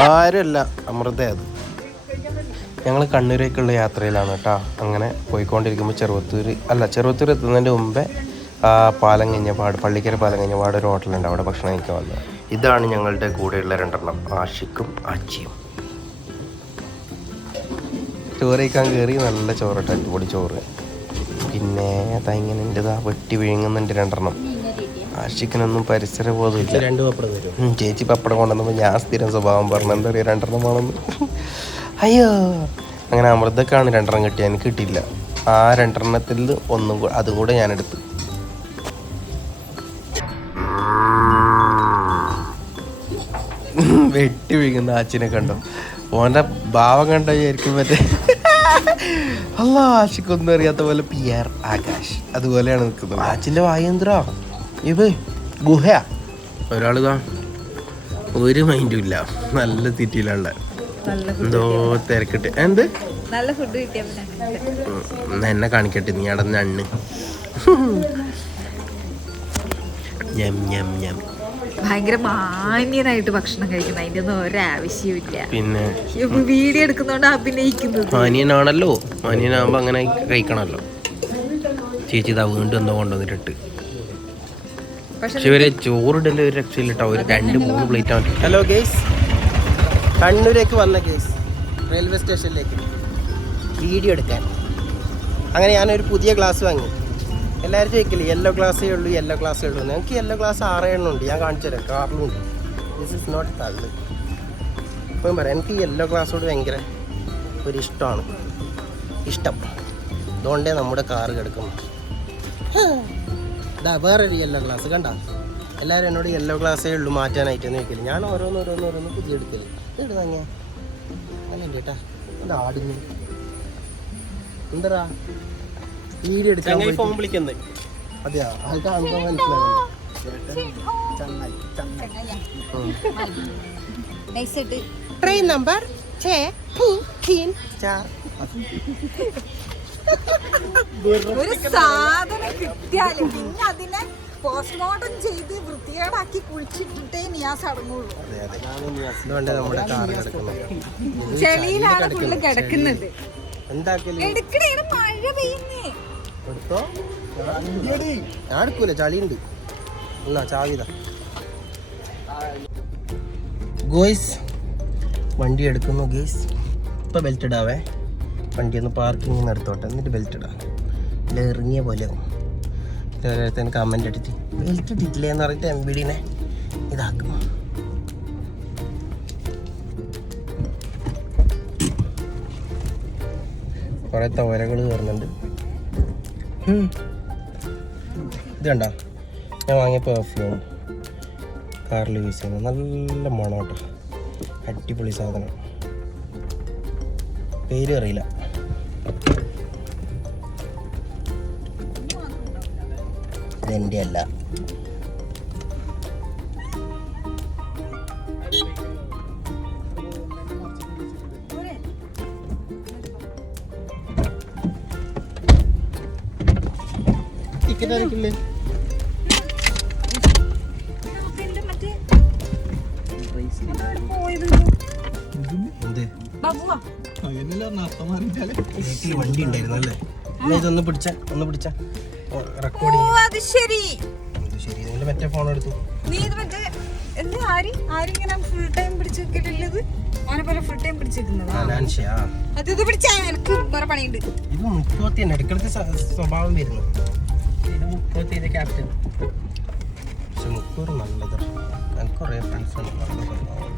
ആരുമല്ല, അമൃത. അത് ഞങ്ങൾ കണ്ണൂരേക്കുള്ള യാത്രയിലാണ് കേട്ടോ. അങ്ങനെ പോയിക്കൊണ്ടിരിക്കുമ്പോൾ ചെറുവത്തൂർ എത്തുന്നതിൻ്റെ മുമ്പേ പാലം കഴിഞ്ഞപാട്, പള്ളിക്കര പാലം കഴിഞ്ഞപാട് ഒരു ഹോട്ടലുണ്ട്, അവിടെ ഭക്ഷണം കഴിക്കാൻ വന്നത്. ഇതാണ് ഞങ്ങളുടെ കൂടെയുള്ള രണ്ടെണ്ണം, ആഷിക്കും ആച്ചിയും. ചോറ് കഴിക്കാൻ കയറി. നല്ല ചോറിട്ട്, അടിപൊളി ചോറ്. പിന്നെ അതാ ഇങ്ങനെ ഉണ്ട്, വെട്ടി വിഴുങ്ങുന്നുണ്ട് രണ്ടെണ്ണം. ആഷിക്കിനൊന്നും പരിസര ബോധമില്ല. 2 പപ്പടം തരും. ചേച്ചി പപ്പടം കൊണ്ടുവന്നപ്പോൾ ഞാൻ സ്ഥിരം സ്വഭാവം പറഞ്ഞു, എന്താ പറയുക, 2 വേണമെന്ന്. അയ്യോ, അങ്ങനെ അമൃതക്കാണ് 2 കിട്ടിയത്, എനിക്ക് കിട്ടിയില്ല. ആ 2 അതും കൂടെ ഞാനെടുത്തു. വെട്ടി വീഴുന്ന ആച്ചിനെ കണ്ടോ? ഓൻ്റെ ഭാവം കണ്ടോ വിചാരിക്കും മറ്റേ ആഷിക്കൊന്നും അറിയാത്ത പോലെ PR ആകാശ് അതുപോലെയാണ് നിൽക്കുന്നത്. ആച്ചിൻ്റെ വായന്ത്രോ ഇത് ഗുഹയാ. ഒരാളിതാ ഒരു മൈൻഡും ഇല്ല, നല്ല തീറ്റിയിലുള്ള എന്തോ തിരക്കിട്ട്. എന്ത് നല്ല ഫുഡ് കിട്ടിയ എന്നെ കാണിക്കട്ടെ, നീ അടഞ്ഞ അണ്ണ്. ഭയങ്കര മാന്യനായിട്ട് ഭക്ഷണം കഴിക്കുന്നത്, അതിന്റെ ഒന്നും ഒരാവശ്യമില്ല. പിന്നെ വീഡിയോ എടുക്കുന്നോണ്ട് അഭിനയിക്കുന്നത്. മാന്യനാണല്ലോ, മാന്യനാകുമ്പോ അങ്ങനെ കഴിക്കണല്ലോ. ചേച്ചി ഇതാ വീണ്ടും എന്തോ കൊണ്ടുവന്നിട്ട്. പക്ഷെ ഇവരെ ചോറിടല് ഒരു രക്ഷയിലിട്ടോ, ഒരു 2-3 പ്ലേറ്റ് ആണ്. ഹലോ ഗേസ്, കണ്ണൂരേക്ക് വന്ന ഗേസ്, റെയിൽവേ സ്റ്റേഷനിലേക്ക് വീഡിയോ എടുക്കാൻ. അങ്ങനെ ഞാനൊരു പുതിയ ഗ്ലാസ് വാങ്ങി. എല്ലാവരും ചോദിക്കില്ലേ യെല്ലോ ഗ്ലാസ്സേ ഉള്ളൂ, യെല്ലോ ഗ്ലാസ്സേ ഉള്ളൂ. ഞങ്ങൾക്ക് യെല്ലോ ഗ്ലാസ് 6 എണ്ണം ഉണ്ട്, ഞാൻ കാണിച്ചു തരാം, കാറിലുണ്ട്. ദിസ് ഇസ് നോട്ട് തള്ളു. ഇപ്പം പറയാം, എനിക്ക് യെല്ലോ ഗ്ലാസ്സോട് ഭയങ്കര ഒരു ഇഷ്ടം. അതുകൊണ്ടേ നമ്മുടെ കാറ് കിടക്കുന്നു. ഇതാ വേറൊരു യെല്ലോ ഗ്ലാസ് കണ്ട. എല്ലാവരും എന്നോട് യെല്ലോ ഗ്ലാസ്സേ ഉള്ളൂ മാറ്റാനായിട്ടെന്ന് ചോദിക്കില്ല. ഞാൻ ഓരോന്ന് പുതിയ എടുക്കല്. ഇത് വാങ്ങിയാ അങ്ങനെ കേട്ടാ, എന്താ ആടുന്നു, എന്താ വീഡിയോ എടുക്കാൻ ഫോൺ വിളിക്കുന്നത്. അതെയാ, അത് കാണുമ്പോൾ മനസ്സിലാവും. ട്രെയിൻ നമ്പർ 6 ഒരു സാധനം കിട്ടിയാലും പിന്നെ അതിനെ പോസ്റ്റ്മോർട്ടം ചെയ്ത് വൃത്തികേടാക്കി കുളിച്ചിട്ടേ നിയാസ് അടങ്ങുള്ളൂ. ചെളിയിലാണ് ഫുള്ള് കിടക്കുന്നത്. എടുക്കണേ, മഴ പെയ്യുന്നേ. ഞാൻ എടുക്കൂല, ചളിയുണ്ട്. എന്നാ ചാവിത ഗോയ്സ്, വണ്ടി എടുക്കുന്നു ഗേസ്. ഇപ്പം ബെൽറ്റ് ഇടാവേ, വണ്ടി ഒന്ന് പാർക്കിങ്ങിൽ നിന്ന് എടുത്തോട്ടെ, എന്നിട്ട് ബെൽറ്റ് ഇടാം. ഇല്ല ഇറങ്ങിയ പോലെ ഓരോരുത്തരും കമൻ്റ് അടിച്ച് ബെൽറ്റ് ഇട്ടിട്ടില്ലേ എന്ന് പറഞ്ഞിട്ട് MVDനെ ഇതാക്കും. കുറേ തോരകൾ വരുന്നുണ്ട്. ഇത് കണ്ടോ, ഞാൻ വാങ്ങിയ പെർഫ്യൂം കാറിൽ യൂസ് ചെയ്യുന്നത്, നല്ല മണം കേട്ടോ, അടിപൊളി സാധനം. പേര് അറിയില്ല. ഇതെൻ്റെ അല്ല. ടിക്കറ്റ് ആയിരിക്കില്ലേ? വണ്ടി ഉണ്ടായിരുന്നു അല്ലേ? ഇതൊന്ന് പിടിച്ച റെക്കോർഡിങ്. ശരി, മറ്റേ ഫോൺ എടുത്തു. നീ ഇത് മറ്റേ എന്ത് ആരിങ്ങനെ ഫുൾ ടൈം പിടിച്ചിട്ടുള്ളത്? അവനെ പോലെ ഫുൾ ടൈം പിടിച്ചിരിക്കുന്നത് അത് ഇത് പിടിച്ചാ എനിക്ക് വേറെ പണിയുണ്ട്. ഇത് 30 തന്നെ ഇടയ്ക്കിടയ്ക്ക് സ്വഭാവം വരുന്നു. ഇത് 30 ക്യാപ്റ്റൻ. പക്ഷെ 30 നല്ലത്. എനിക്ക് കുറേ ഫ്രണ്ട്സ് ഉണ്ട് നല്ല സ്വഭാവം.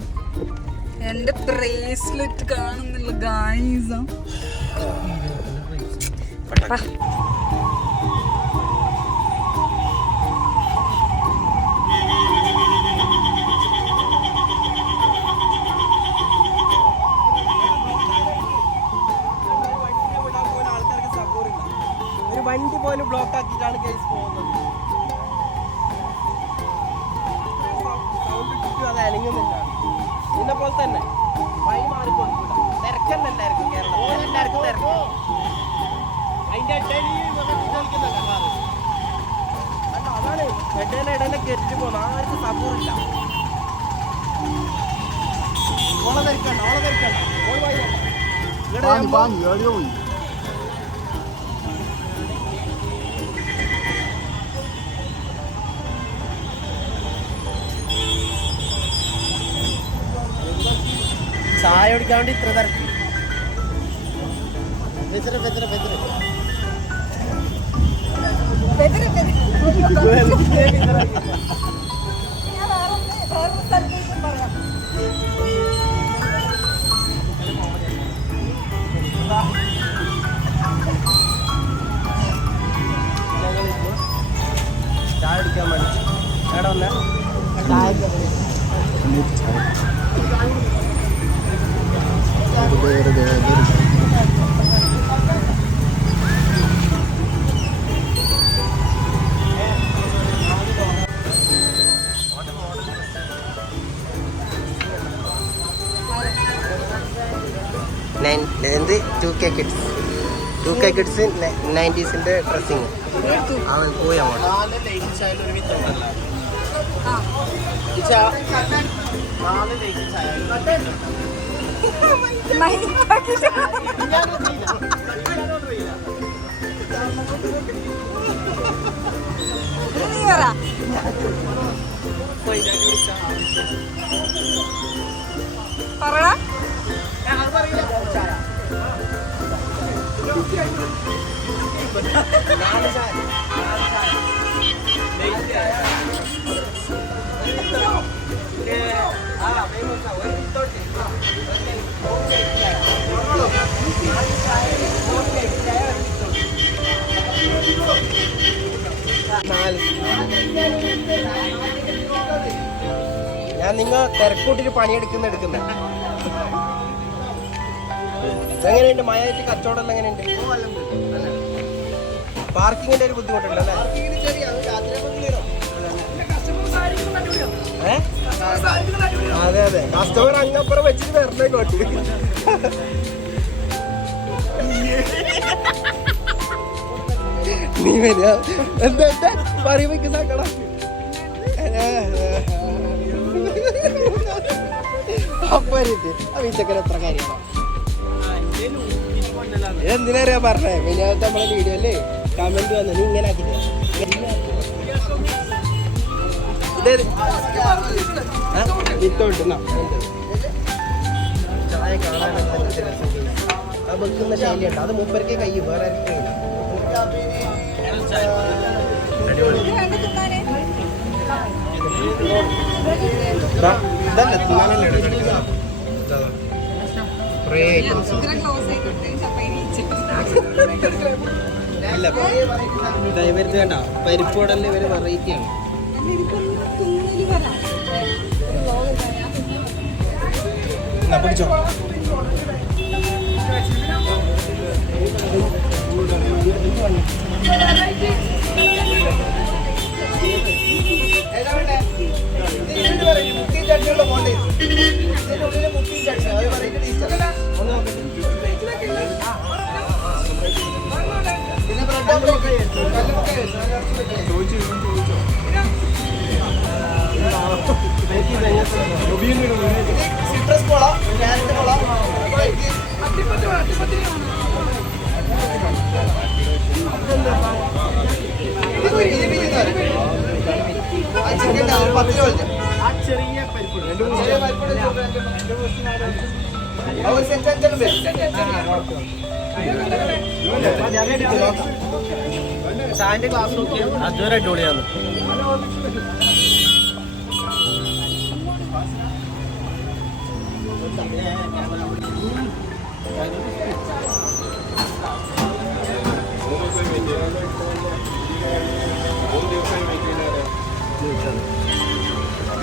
എന്റെ ബ്രേസ്ലെറ്റ് കാണുന്നില്ല ഗായ്സ്. ഒരു വണ്ടി പോലും ബ്ലോക്ക് ആക്കിയിട്ടാണ് കേസ് പോകുന്നത്. സൗണ്ട് കിട്ടും, അത് അനങ്ങുന്നില്ല. ഇതിനെ പോലെ തന്നെ വഴി മാറിക്കൊടുക്കൂല. തിരക്കന്നെ എല്ലാവർക്കും, കേരളത്തിൽ എല്ലാവർക്കും തിരക്കും. അതിൻ്റെ ഇടയിലെ കെട്ടി പോകുന്നു, ആർക്കും സപ്പോർട്ടില്ല. ഓളെ ധരിക്കണ്ട. ചായ കുടിക്കാൻ വേണ്ടി ഇത്ര തിരക്കി. ചായ കുടിക്കാൻ വേണ്ടി എവിടെ വന്നേ? എന്ത് 2K കിഡ്സ് 90s ഡ്രസ്സിങ് അവൻ പോയി അങ്ങോട്ട്. പറ ഞാൻ നിങ്ങൾ തിരക്കൂട്ടിട്ട് പണിയെടുക്കുന്ന എങ്ങനെയുണ്ട്? മഴയായിട്ട് കച്ചവടം എങ്ങനെയുണ്ട്? പാർക്കിങ്ങിന്റെ ഒരു ബുദ്ധിമുട്ടുണ്ടല്ലേ? അതെ കസ്റ്റമർ അങ്ങപ്പുറം വെച്ചിട്ട് വരണേ കോട്ട്. നീ വരിക എന്താ പറയുമ്പോ സാക്കണം. വീച്ചക്കൻ എത്ര കാര്യമാണ് എന്തിനാ പറഞ്ഞേ? പിന്നെ നമ്മളെ വീഡിയോ അല്ലേ കമന്റ് വന്നു നീ ഇങ്ങനെ ആക്കിട്ട് ചായ കാണാൻ വെക്കുന്ന ശൈലിയുണ്ട്. അത് മൂപ്പർക്ക് കൈ വേറെ ഇതല്ല തിന്നാനല്ലേ ഇവർക്ക് വേണ്ട പരിപ്പോടല്ലേ ഇവര് വെറൈറ്റിയാണ്. പിടിച്ചോ സിട്രസ് കോള, ക്യാരറ്റ് കോള, ചായന്റെ ക്ലാസ് നോക്കിയാണ് അതുവരെ അടിപൊളിയാണ്.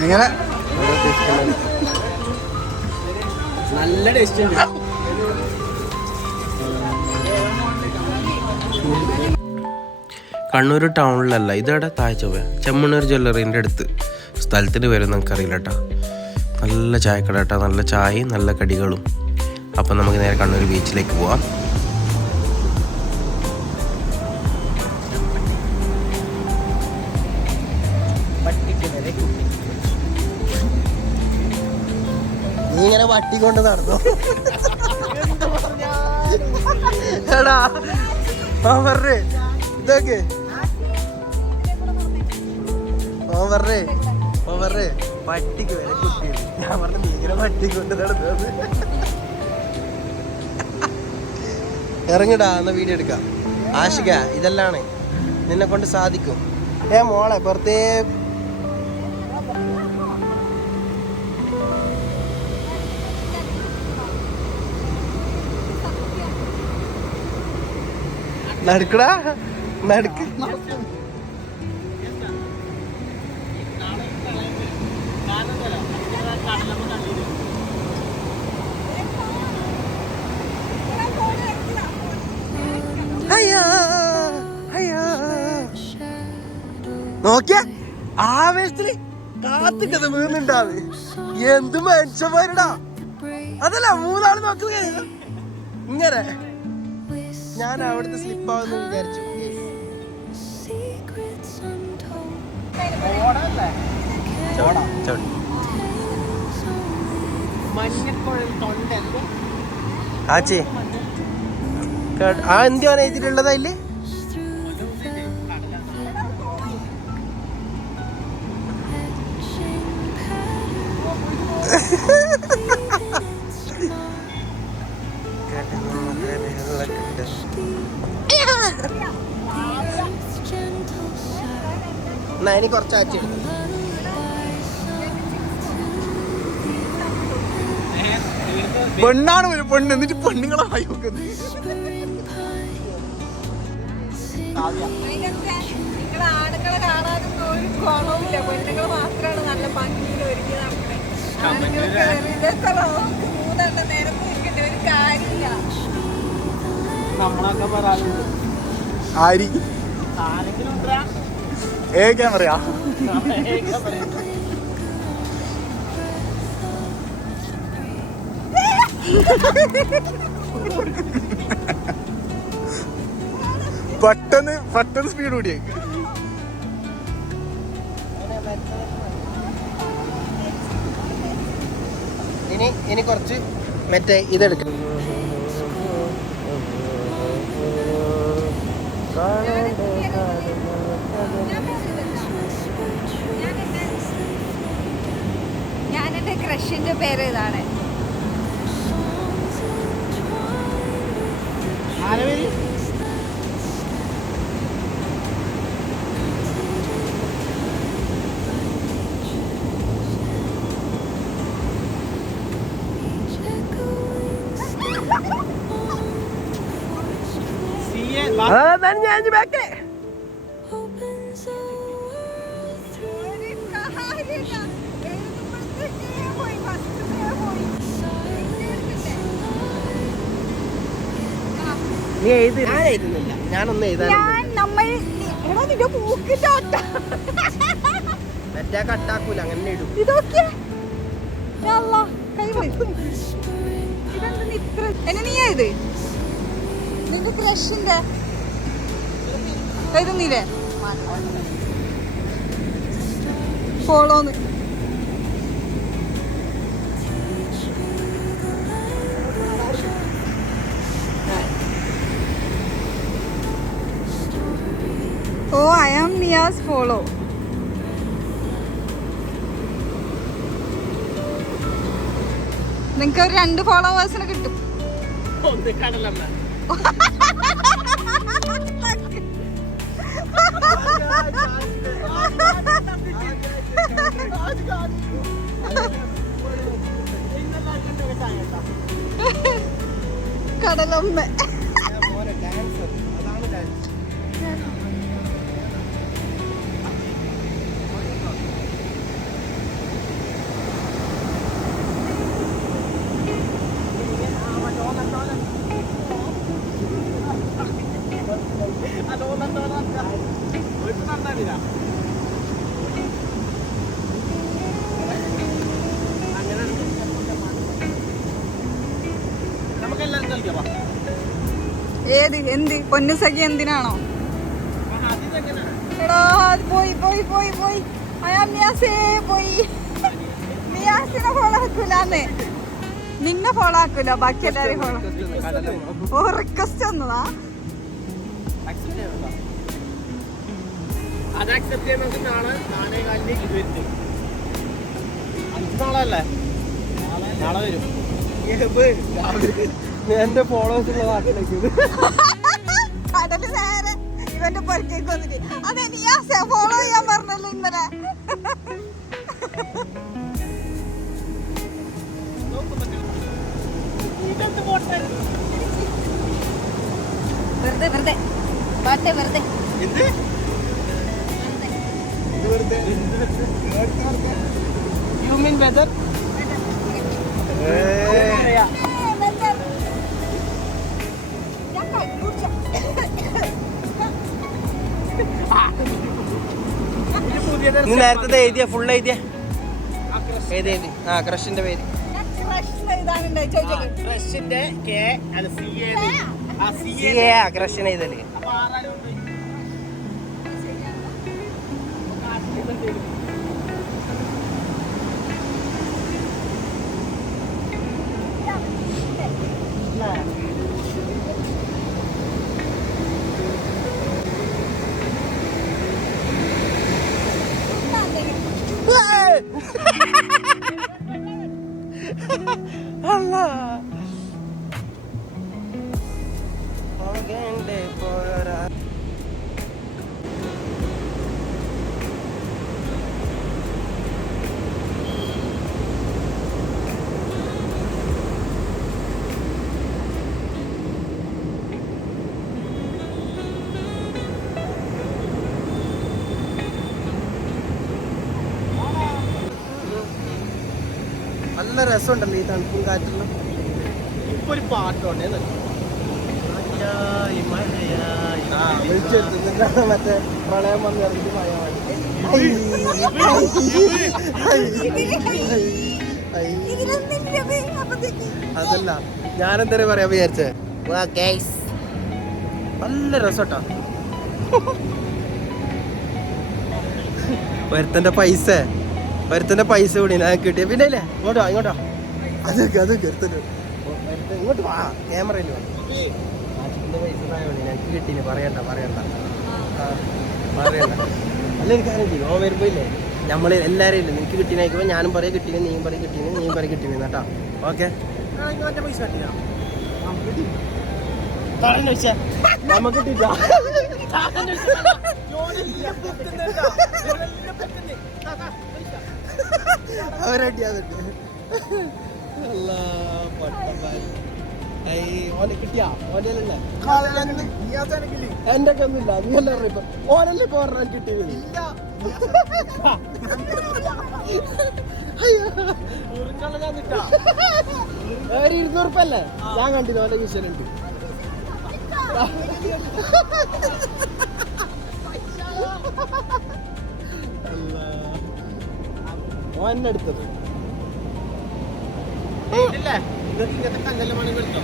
എങ്ങനെ നല്ല ടേസ്റ്റ് ഉണ്ട്. കണ്ണൂർ ടൗണിലല്ല, ഇതവിടെ താഴ്ചവ ചെമ്മണ്ണൂർ ജ്വല്ലറീൻ്റെ അടുത്ത് സ്ഥലത്തിന് വരും നമുക്കറിയില്ല കേട്ടോ. നല്ല ചായക്കട കേട്ടോ, നല്ല ചായയും നല്ല കടികളും. അപ്പം നമുക്ക് നേരെ കണ്ണൂർ ബീച്ചിലേക്ക് പോവാം. ഇങ്ങനെ വട്ടി കൊണ്ട് നടന്നു. എടാ പറഞ്ഞേ ഇതൊക്കെ പറഞ്ഞേ പട്ടിക്ക് വരെ കുട്ടി. ഞാൻ പറഞ്ഞു ഭീകര പട്ടി കൊണ്ട് നടന്നത്. ഇറങ്ങിടാ, എന്നാ വീഡിയോ എടുക്കാം. ആഷിക ഇതെല്ലാണ് നിന്നെ കൊണ്ട് സാധിക്കും. മോളെ പുറത്തേ നടക്കടാ നടക്ക്. നോക്കിയ ആവേശത്തില് കാത്തിട്ടത് വീണുണ്ടാവ്. എന്ത് മനുഷ്യന്മാരുടാ. അതല്ല മൂന്നാള് നോക്കുക ഇങ്ങനെ. ഞാൻ അവിടുത്തെ സ്ലിപ്പാവെന്ന് വിചാരിച്ചു. ആച്ചേ ആ എന്താണ് എഴുതിയിട്ടുള്ളത് അതില്? എന്നാ ഇനി കുറച്ച് ആച്ചി പെണ്ണാണ് ഒരു പെണ്ണ്, എന്നിട്ട് പെണ്ണുങ്ങളെ വായി നോക്കുന്നത്. നിങ്ങൾ ആണുങ്ങളെ കാണാനൊന്നും ഒരു കുറവില്ല. പെണ്ണുങ്ങൾ മാത്രമാണ് നല്ല ഭംഗിയിൽ ഒരുങ്ങി നടക്കുന്നത്. നേരത്തെ നിൽക്കേണ്ട ഒരു കാര്യമില്ല. നമ്മളൊക്കെ പറയാറുണ്ട് ആരി ക്യാമറയാ. പെട്ടെന്ന് സ്പീഡ് കൂടിയായി. ഇനി കുറച്ച് മറ്റേ ഇതെടുക്കാം. ഞാൻ എൻ്റെ ക്രഷിന്റെ പേര് ഇതാണ്. നീ എഴുതി. ഞാൻ എഴുതുന്നില്ല. ഞാനൊന്നും എഴുതാൻ മറ്റേ കട്ടാക്കൂല, അങ്ങനെ ഇടും. ഇതൊക്കെ നീ എഴുത്. നിന്റെ ക്രഷിന്റെ എഴുതുന്നില്ലേ? ഫോളോന്ന് ഓ ഐ ആം നിയാസ് ഫോളോ. നിങ്ങൾക്ക് ഒരു 2 ഫോളോവേഴ്സിന് കിട്ടും. കടലമ്മ ഏത് എന്ത് പൊന്നു സഖി എന്തിനാണോ? എടാ പോയി പോയി പോയി പോയി അയാൾ നിയാസേ പോയി. നിയാസിനെ ഫോളോ വെക്കൂലെന്ന് നിന്നെ ഫോളോ ആക്കൂല, ബാക്കി എല്ലാരും ഫോളോ. ഓ റിക്വസ്റ്റ് വന്നതാ. അത് അക്സെപ്റ്റ് ചെയ്യുമ്പോൾ നാളെ 4:15 നാളല്ലേ നാളെ വരും. എന്റെ ഫോളോവേഴ്സ് ഉള്ള നാട്ടിലേക്ക് കടല് നേരെ ഇവന്റെ പുറത്തേക്ക് വന്നിട്ട് അതെ നീ ഫോളോ ചെയ്യാൻ പറഞ്ഞല്ലോ ഇന്നലെ. വെറുതെ വെറുതെ പാട്ടെ വെറുതെ യു മീൻ വെദർ നീ നേരത്തെ എഴുതിയ ഫുൾ എഴുതിയ എഴുതി ആ ക്രഷിന്റെ പേര് ക്രഷിന്റെ ക്രഷിന് എഴുതല് നല്ല രസമുണ്ടല്ലോ ഈ തണുപ്പും കാറ്റിലും. ഇപ്പൊ ഒരു പാട്ടുണ്ട് മറ്റേ പ്രളയം വന്ന് ഇറങ്ങിട്ട് അതല്ല ഞാനെന്താ പറയാ വിചാരിച്ചേ. നല്ല രസോട്ടാ. ഒരുത്തന്റെ പൈസ കൂടി ഞാൻ കിട്ടിയ പിന്നെ ഇല്ലേ ഇങ്ങോട്ടോ ഇങ്ങോട്ടോ അതൊക്കെ ഇങ്ങോട്ട് വാ ക്യാമറയിൽ വാ. പൈസ ഞങ്ങൾക്ക് കിട്ടീന് പറയണ്ട പറയണ്ട. നല്ലൊരു കാര്യം ചെയ്യും. ഓ വരുമ്പോ ഇല്ലേ നമ്മള് എല്ലാരും ഇല്ല നിനക്ക് കിട്ടീനായിക്കുമ്പോ ഞാനും പറയാം കിട്ടീന് നീയും പറയും കിട്ടീന് നീയും പറയും കിട്ടീന് കേട്ടോ. ഓക്കെ പൈസ കിട്ടിയാ നമുക്ക് കിട്ടില്ല. അവരടിയാ ഓനെ കിട്ടിയാ ഓൻ്റെ എന്റെ ഒക്കെ ഒന്നുമില്ല. നീ അല്ല ഇപ്പൊ ഓനല്ലേ ഇപ്പൊ പറഞ്ഞ കിട്ടിയത്. ഒരു 200 ഉറുപ്പല്ലേ ഞാൻ കണ്ടില്ല ഓന്റെ വിഷയമുണ്ട്. ഓനെടുത്തത് ഇങ്ങനത്തെ കല്ലെല്ലാം മണി എടുത്തോ.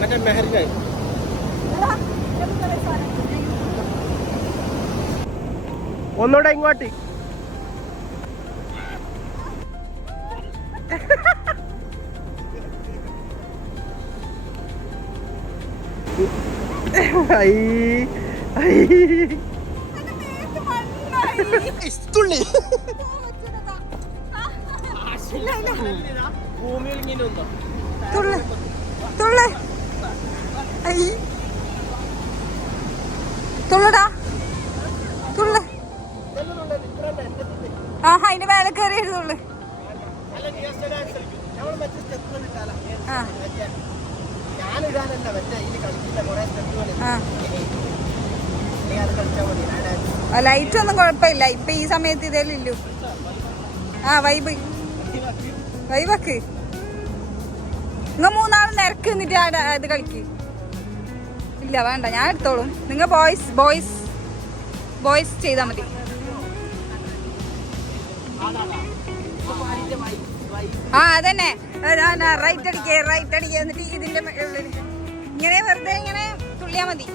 മറ്റേ മെഹറിനായി ഒന്നുകൂടെ ഇങ്ങോട്ട്. അതിന്റെ മേലെ കയറി എഴുതുള്ളു. ലൈറ്റ് ഒന്നും കുഴപ്പമില്ല ഇപ്പൊ ഈ സമയത്ത് ഇതേലില്ലു. വൈബക്ക് നിങ്ങൾ 3 ആളും നിരക്ക് നിന്നിട്ട് ഇത് കളിക്ക്. ഇല്ല വേണ്ട ഞാൻ എടുത്തോളും. നിങ്ങൾ ബോയ്സ് ചെയ്താൽ മതി. അതന്നെ റൈറ്റ് അടിക്കുക എന്നിട്ട് ഇതിന്റെ ഇങ്ങനെ വെറുതെ ഇങ്ങനെ തുള്ളിയാ മതി.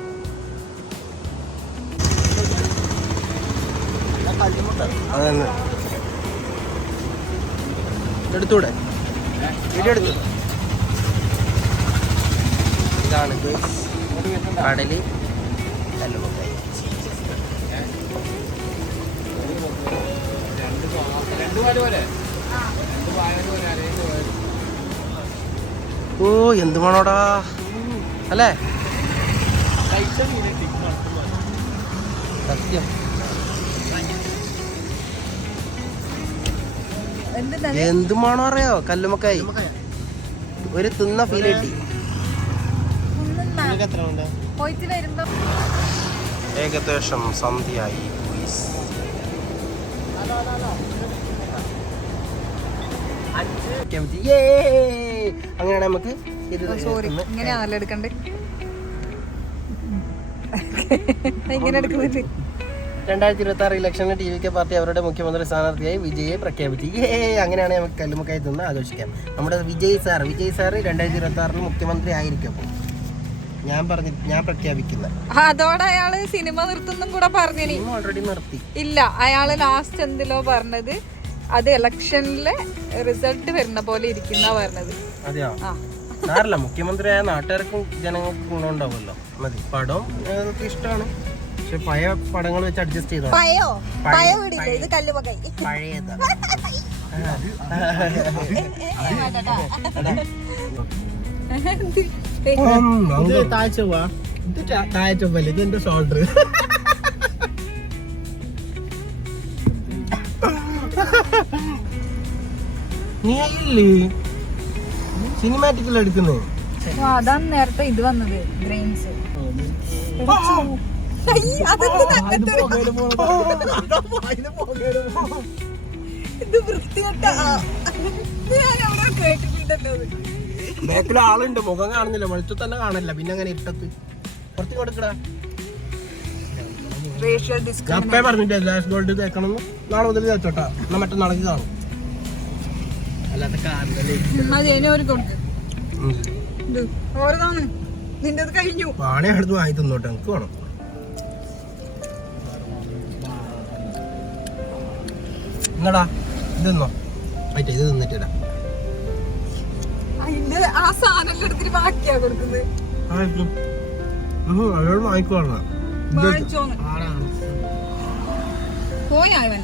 അതന്നെ എടുത്തൂടെ വീഡിയോ എടുത്തു. ഇതാണ് കടല് കല്ലുമക്കായി. ഓ എന്ത് വേണോടാ അല്ലേ? സത്യം എന്തുമാണോ അറിയോ കല്ലുമക്കായി ഒരു തിന്ന ഫീൽ കിട്ടി. പോയിട്ട് വരുമ്പോ ഏകദേശം സന്ധ്യയായി. അങ്ങനെയാണ് നമുക്ക് ഇത് സോറി ഇങ്ങനെയാണല്ലോ എടുക്കണ്ടേ. ഇങ്ങനെ എടുക്കുന്നുണ്ട്. 2026 ഇലക്ഷനിൽ TVK പാർട്ടി അവരുടെ മുഖ്യമന്ത്രി സ്ഥാനാർത്ഥിയായി വിജയെ പ്രഖ്യാപിച്ചു. അങ്ങനെയാണ് നമുക്ക് കല്ലുമക്കായി തിന്ന് ആഘോഷിക്കാം. നമ്മുടെ വിജയ് സാർ 2026 മുഖ്യമന്ത്രി ആയിരിക്കും. ഞാൻ പ്രഖ്യാപിക്കുന്ന അതോടെ അയാള് സിനിമ നിർത്തുന്നും കൂടെ പറഞ്ഞു. ഓൾറെഡി നിർത്തി. ഇല്ല, അയാള് ലാസ്റ്റ് എന്തിലോ പറഞ്ഞത് അത് ഇലക്ഷനിലെ റിസൾട്ട് വരുന്ന പോലെ ഇരിക്കുന്ന പറഞ്ഞത്. അതെയോ? സാറല്ല, മുഖ്യമന്ത്രിയായ നാട്ടുകാർക്കും ജനങ്ങൾക്കും ഗുണമുണ്ടാവുമല്ലോ. മതി. പടം ഞങ്ങൾക്ക് ഇഷ്ടമാണ്, പക്ഷെ പഴയ പടങ്ങൾ വെച്ച് അഡ്ജസ്റ്റ് ചെയ്തോ. പഴയതാ. എന്റെ ഷോൾഡർ നീ ഇല്ലേ സിനിമാറ്റിക്കൽ എടുക്കുന്നത്? അതാണ് നേരത്തെ ഇത് വന്നത് ഗ്രെയിൻസ്. ഇത് വൃത്തികെട്ട കേട്ടിട്ടുണ്ടല്ലോ. ബാക്കിൽ ആളുണ്ട്, മുഖം കാണുന്നില്ല, വെളുത്തു തന്നെ കാണില്ല. പിന്നെ അങ്ങനെ ഇട്ടത്ത് പുറത്ത് കൊടുക്കടാ. അപ്പേ പറഞ്ഞിട്ട് ലാഷ് ഗോൾഡ് തേക്കണം. നാളെ മുതൽ തേച്ചോട്ടാ, എന്നാ മറ്റന്നാളേക്ക് കാണും. അല്ലാത്ത കഴിഞ്ഞു. പാണി അടുത്ത് വാങ്ങി തിന്നോട്ടെ, എനിക്ക് വേണം. എന്നടാ ഇതെന്നോ പറ്റേ ഇത് തിന്നിട്ടില്ല. ആ സാധനം എടുത്തിട്ട് ബാക്കിയാ കൊടുക്കുന്നത്. അവരോട് വാങ്ങിക്കോളാം. പോയവൻ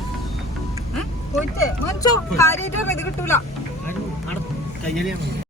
പോയിട്ട് മനസ്സോ കാര്യമായിട്ട് ഇത് കിട്ടൂല.